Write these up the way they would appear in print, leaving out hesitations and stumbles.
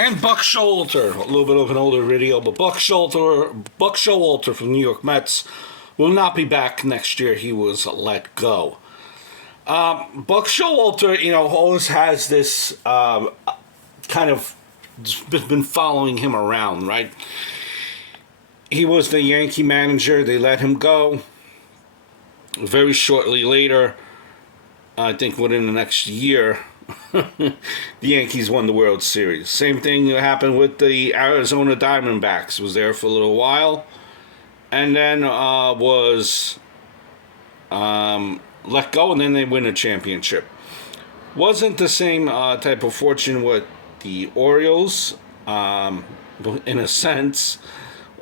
And Buck Showalter, a little bit of an older video, but Buck Showalter from the New York Mets will not be back next year. He was let go. Buck Showalter, always has this kind of been following him around, right? He was the Yankee manager. They let him go. Very shortly later, I think within the next year, the Yankees won the World Series. Same thing happened with the Arizona Diamondbacks. Was there for a little while, and then was let go, and then they win a championship. Wasn't the same type of fortune with the Orioles, in a sense,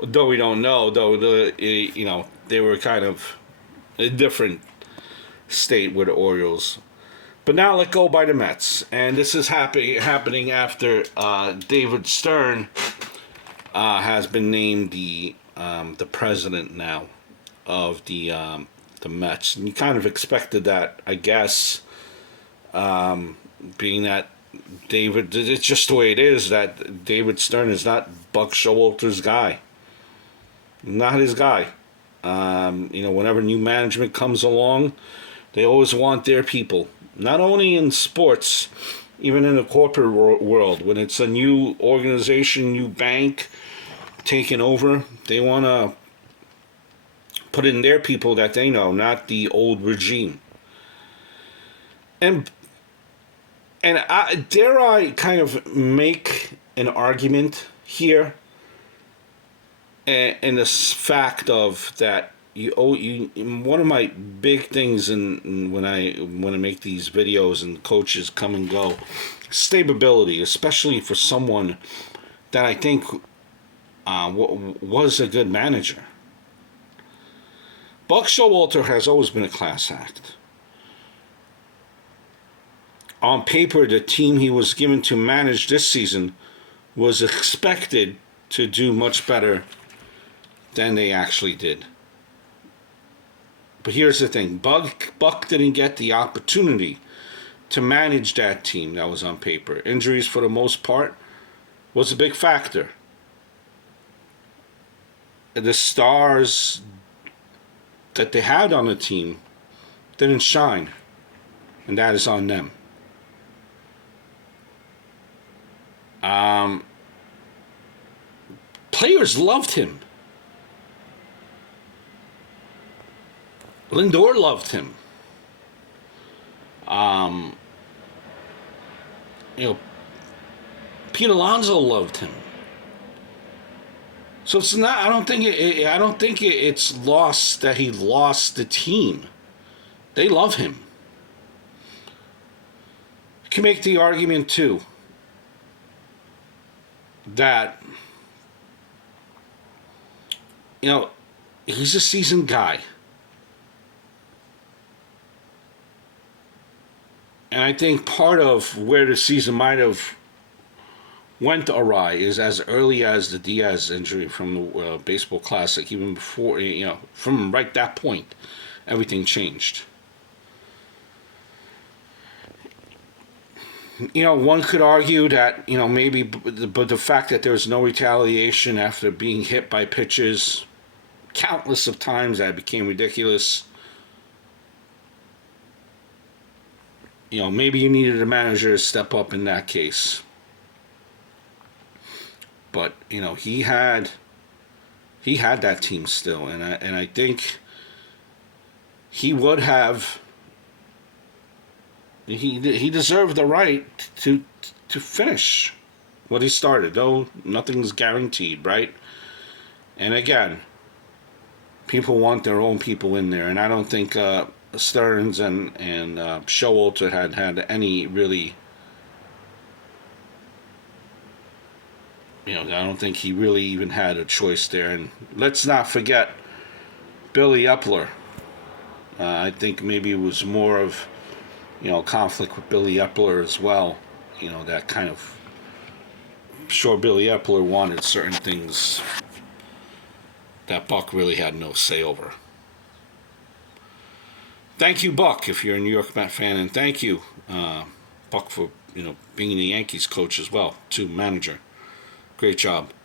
though we don't know. Though they were kind of a different state with the Orioles. But now let go by the Mets. And this is happening after David Stern has been named the president now of the Mets. And you kind of expected that, I guess, being that it's just the way it is, that David Stern is not Buck Showalter's guy. Not his guy. Whenever new management comes along, they always want their people. Not only in sports, even in the corporate world. When it's a new organization, new bank taking over, they want to put in their people that they know, not the old regime. And dare I kind of make an argument here, and this fact of that one of my big things when I make these videos and coaches come and go, stability, especially for someone that I think was a good manager. Buck Showalter has always been a class act. On paper, the team he was given to manage this season was expected to do much better than they actually did. But here's the thing. Buck didn't get the opportunity to manage that team that was on paper. Injuries, for the most part, was a big factor. The stars that they had on the team didn't shine, and that is on them. Players loved him. Lindor loved him. Pete Alonso loved him. So it's not. I don't think it's lost that he lost the team. They love him. You can make the argument too that he's a seasoned guy. And I think part of where the season might have went awry is as early as the Diaz injury from the baseball classic. Even before, from right that point, everything changed. One could argue that, maybe, but the fact that there was no retaliation after being hit by pitches countless of times, that became ridiculous. Maybe you needed a manager to step up in that case. But, he had that team still, and I think he would have. He deserved the right to finish what he started, though nothing's guaranteed, right? And again, people want their own people in there, and I don't think Stearns and Showalter had any really. I don't think he really even had a choice there. And let's not forget Billy Epler. I think maybe it was more of conflict with Billy Epler as well. That kind of. I'm sure Billy Epler wanted certain things that Buck really had no say over. Thank you, Buck, if you're a New York Mets fan, and thank you, Buck, for being the Yankees coach as well, too, manager. Great job.